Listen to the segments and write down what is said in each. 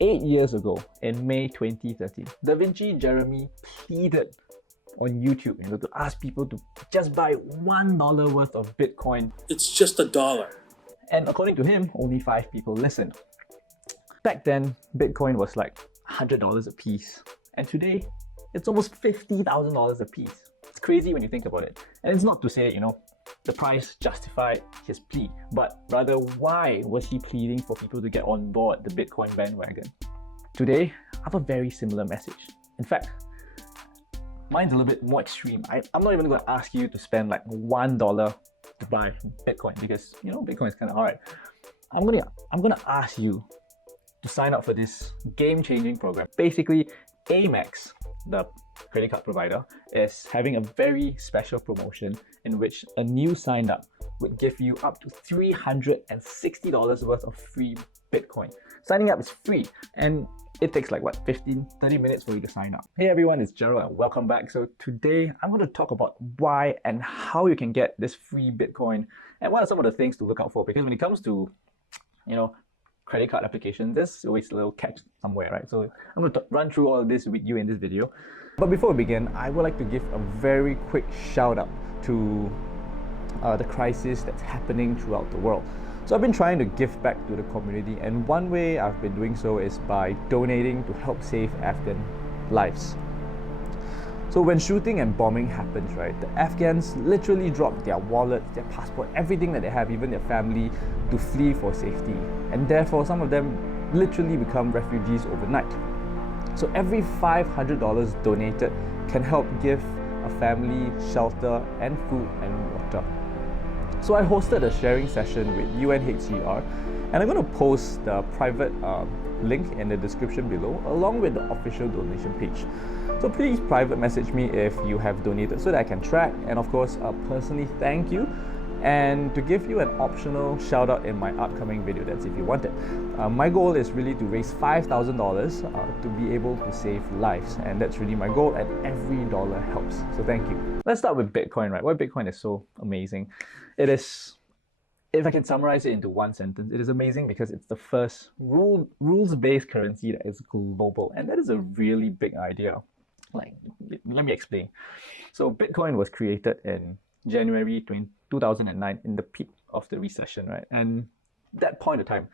8 years ago, in May 2013, Davinci Jeremy pleaded on YouTube, to ask people to just buy $1 worth of Bitcoin. It's just $1. And according to him, only 5 people listened. Back then, Bitcoin was like $100 a piece. And today, it's almost $50,000 a piece. It's crazy when you think about it. And it's not to say, the price justified his plea, but rather why was he pleading for people to get on board the Bitcoin bandwagon? Today, I have a very similar message. In fact, mine's a little bit more extreme. I'm not even going to ask you to spend like $1 to buy Bitcoin because, Bitcoin is kind of alright. I'm gonna ask you to sign up for this game-changing program. Basically, Amex, the credit card provider, is having a very special promotion in which a new sign-up would give you up to $360 worth of free Bitcoin. Signing up is free and it takes like 15-30 minutes for you to sign up. Hey everyone, it's Gerald and welcome back. So today I'm going to talk about why and how you can get this free Bitcoin and what are some of the things to look out for, because when it comes to credit card applications, there's always a little catch somewhere, right? So I'm going to run through all of this with you in this video. But before we begin, I would like to give a very quick shout out to the crisis that's happening throughout the world. So I've been trying to give back to the community, and one way I've been doing so is by donating to help save Afghan lives. So when shooting and bombing happens, right, the Afghans literally drop their wallets, their passport, everything that they have, even their family, to flee for safety. And therefore, some of them literally become refugees overnight. So every $500 donated can help give a family shelter and food and water. So I hosted a sharing session with UNHCR, and I'm going to post the private link in the description below along with the official donation page. So please private message me if you have donated so that I can track and of course personally thank you, and to give you an optional shout out in my upcoming video. That's if you want it. My goal is really to raise $5,000 to be able to save lives, and that's really my goal, and every dollar helps. So thank you. Let's start with Bitcoin, right? Why Bitcoin is so amazing. It is, if I can summarize it into one sentence, it is amazing because it's the first rules-based currency that is global, and that is a really big idea. Let me explain. So Bitcoin was created in January 2009 in the peak of the recession, right? And that point of time,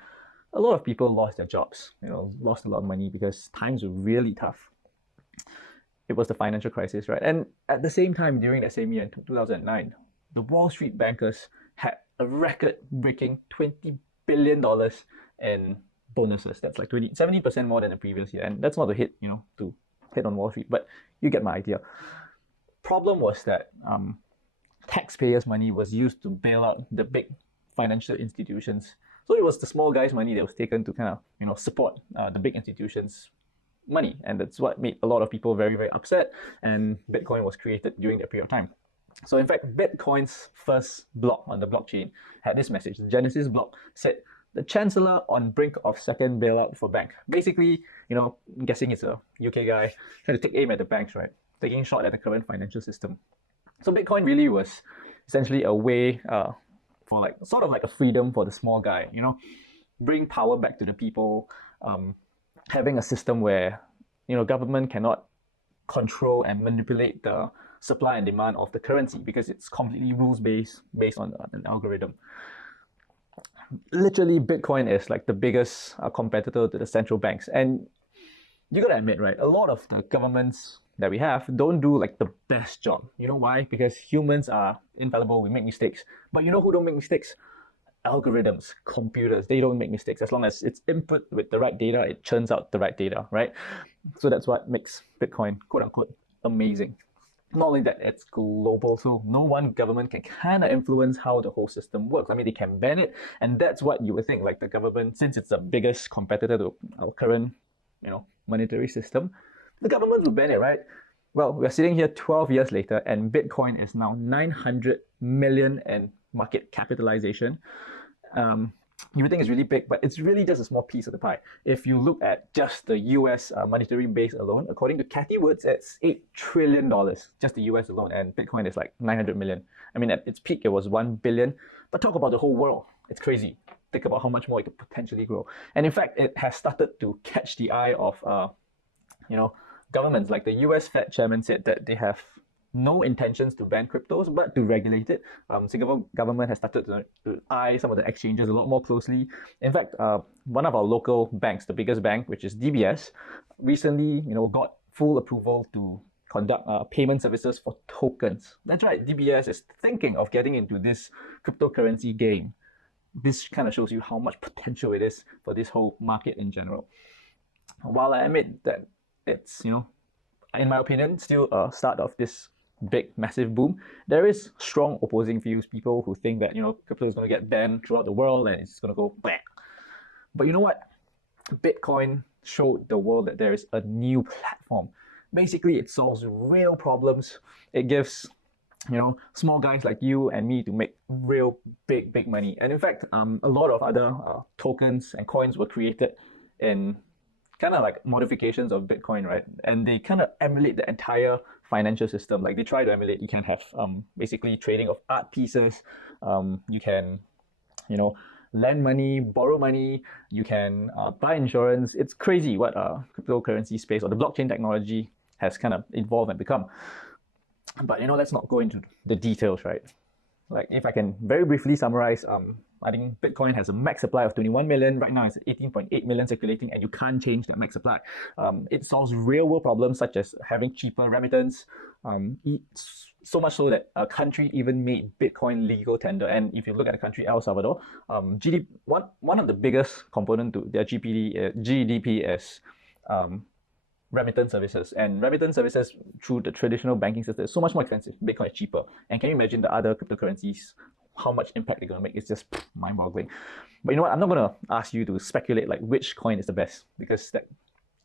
a lot of people lost their jobs, lost a lot of money because times were really tough. It was the financial crisis, right? And at the same time, during that same year, in 2009, the Wall Street bankers had a record-breaking $20 billion in bonuses. That's like 70% more than the previous year. And that's not to hit, to hit on Wall Street, but you get my idea. Problem was that taxpayers' money was used to bail out the big financial institutions. So it was the small guys' money that was taken to kind of, support the big institutions' money. And that's what made a lot of people very, very upset. And Bitcoin was created during that period of time. So in fact, Bitcoin's first block on the blockchain had this message. The Genesis block said, "The Chancellor on brink of second bailout for bank." Basically, I'm guessing it's a UK guy trying to take aim at the banks, right? Taking a shot at the current financial system. So Bitcoin really was essentially a way for sort of like a freedom for the small guy, bring power back to the people, having a system where, government cannot control and manipulate the supply and demand of the currency because it's completely rules-based, based on an algorithm. Literally, Bitcoin is like the biggest competitor to the central banks. And you gotta admit, right, a lot of the governments that we have don't do like the best job. You know why? Because humans are infallible, we make mistakes. But you know who don't make mistakes? Algorithms, computers, they don't make mistakes. As long as it's input with the right data, it churns out the right data, right? So that's what makes Bitcoin, quote unquote, amazing. Not only that, it's global, so no one government can kind of influence how the whole system works. I mean, they can ban it, and that's what you would think, like the government, since it's the biggest competitor to our current, monetary system, the government will ban it, right? Well, we're sitting here 12 years later, and Bitcoin is now 900 million in market capitalization. You would think it's really big, but it's really just a small piece of the pie. If you look at just the US monetary base alone, according to Cathy Woods, it's $8 trillion, just the US alone, and Bitcoin is like 900 million. I mean, at its peak, it was 1 billion, but talk about the whole world. It's crazy. think about how much more it could potentially grow. And in fact, it has started to catch the eye of governments. Like the US Fed chairman said that they have no intentions to ban cryptos, but to regulate it. Singapore government has started to eye some of the exchanges a lot more closely. In fact, one of our local banks, the biggest bank, which is DBS, recently got full approval to conduct payment services for tokens. That's right, DBS is thinking of getting into this cryptocurrency game. This kind of shows you how much potential it is for this whole market in general. While I admit that it's, in my opinion, still a start of this big, massive boom, there is strong opposing views, people who think that, crypto is going to get banned throughout the world and it's going to go bang. But you know what? Bitcoin showed the world that there is a new platform. Basically, it solves real problems. It gives small guys like you and me to make real big money. And in fact, a lot of other tokens and coins were created in kind of like modifications of Bitcoin, right? And they kind of emulate the entire financial system. Like they try to emulate. You can have basically trading of art pieces. You can, lend money, borrow money. You can buy insurance. It's crazy what cryptocurrency space or the blockchain technology has kind of evolved and become. But let's not go into the details, right? Like if I can very briefly summarize, I think Bitcoin has a max supply of 21 million. Right now it's 18.8 million circulating, and you can't change that max supply. It solves real world problems such as having cheaper remittance, so much so that a country even made Bitcoin legal tender. And if you look at the country El Salvador, one of the biggest component to their GDP is remittance services. And remittance services through the traditional banking system is so much more expensive. Bitcoin is cheaper. And can you imagine the other cryptocurrencies, how much impact they're going to make? It's just mind-boggling. But you know what? I'm not going to ask you to speculate like which coin is the best, because that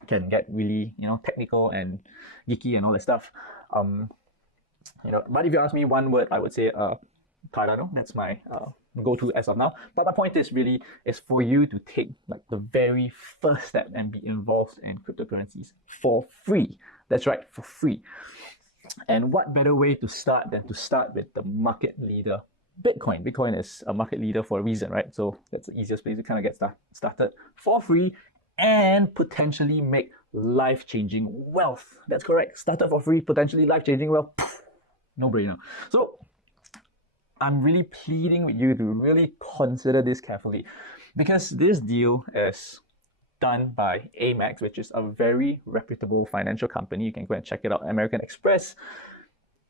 can get really technical and geeky and all that stuff. But if you ask me one word, I would say Cardano. That's my go-to as of now. But my point is for you to take like the very first step and be involved in cryptocurrencies for free. That's right, for free. And what better way to start than to start with the market leader, Bitcoin. Bitcoin is a market leader for a reason, right? So that's the easiest place to kind of get started for free and potentially make life-changing wealth. That's correct. Started for free, potentially life-changing wealth. No brainer. So I'm really pleading with you to really consider this carefully, because this deal is done by Amex, which is a very reputable financial company. You can go and check it out. American Express.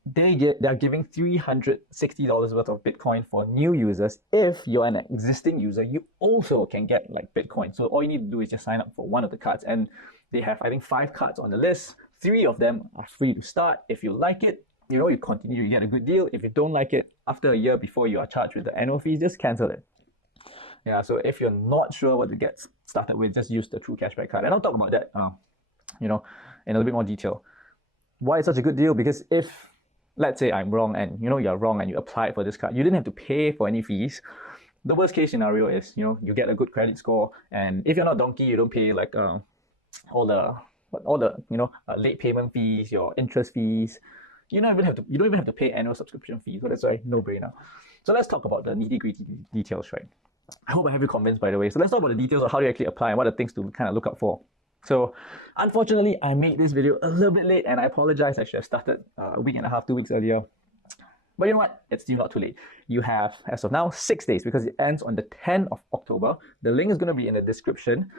They're giving $360 worth of Bitcoin for new users. If you're an existing user, you also can get like Bitcoin. So all you need to do is just sign up for one of the cards, and they have, I think, 5 cards on the list. 3 of them are free to start. If you like it, you continue, you get a good deal. If you don't like it, after a year before you are charged with the annual fees, just cancel it. Yeah, so if you're not sure what to get started with, just use the True Cashback card. And I'll talk about that, in a little bit more detail. Why it's such a good deal? Because if, let's say I'm wrong and you're wrong and you applied for this card, you didn't have to pay for any fees. The worst case scenario is, you get a good credit score, and if you're not donkey, you don't pay like all the late payment fees, your interest fees. You don't even have to pay annual subscription fees. So that's why no-brainer. So let's talk about the nitty-gritty details, right? I hope I have you convinced, by the way. So let's talk about the details of how do you actually apply and what are the things to kind of look out for. So unfortunately, I made this video a little bit late, and I apologize. I should have started a week and a half, 2 weeks earlier. But you know what? It's still not too late. You have, as of now, 6 days, because it ends on the 10th of October. The link is going to be in the description.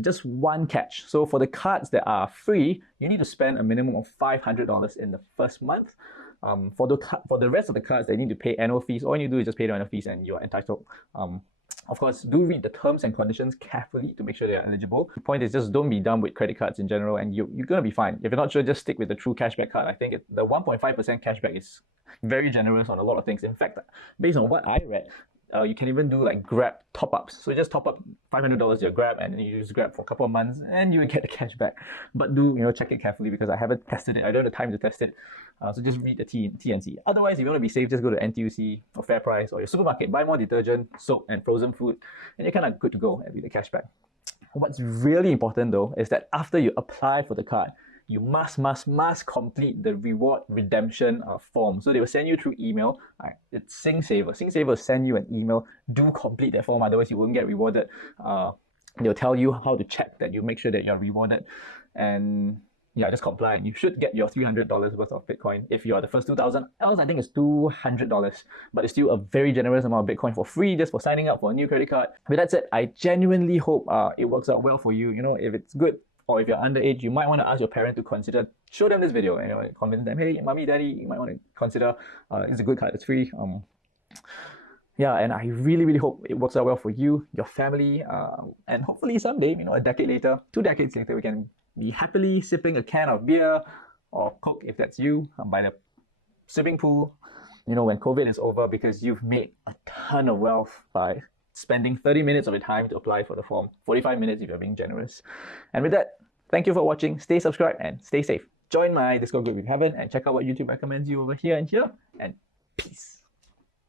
Just one catch. So for the cards that are free, you need to spend a minimum of $500 in the first month. For the rest of the cards, they need to pay annual fees. All you do is just pay the annual fees and you're entitled. Of course, do read the terms and conditions carefully to make sure they are eligible. The point is just don't be dumb with credit cards in general, and you're going to be fine. If you're not sure, just stick with the True Cashback card. I think the 1.5% cashback is very generous on a lot of things. In fact, based on what I read, you can even do like Grab top-ups. So you just top up $500 your Grab, and then you use Grab for a couple of months, and you will get the cashback. But do check it carefully, because I haven't tested it. I don't have the time to test it. So just read the T&C. Otherwise, if you want to be safe, just go to NTUC or FairPrice or your supermarket, buy more detergent, soap, and frozen food, and you're kind of good to go with the cashback. What's really important though is that after you apply for the card, you must complete the reward redemption form. So they will send you through email. It's SingSaver. SingSaver will send you an email. Do complete that form, otherwise you won't get rewarded. They'll tell you how to check that you make sure that you're rewarded, and yeah, just comply and you should get your $300 worth of Bitcoin. If you are the first 2,000, else I think it's $200, but it's still a very generous amount of Bitcoin for free just for signing up for a new credit card. But that's it. I genuinely hope it works out well for you. You know, if it's good, or if you're underage, you might want to ask your parent to consider, show them this video, you know, convince them, hey, mommy, daddy, you might want to consider, it's a good card, it's free. Yeah, and I really hope it works out well for you, your family, and hopefully someday, you know, a decade later, 2 decades later, we can be happily sipping a can of beer or Coke, if that's you, by the swimming pool, you know, when COVID is over, because you've made a ton of wealth by spending 30 minutes of your time to apply for the form, 45 minutes if you're being generous. And with that, thank you for watching, stay subscribed and stay safe. Join my Discord group if you haven't, and check out what YouTube recommends you over here and here, and peace.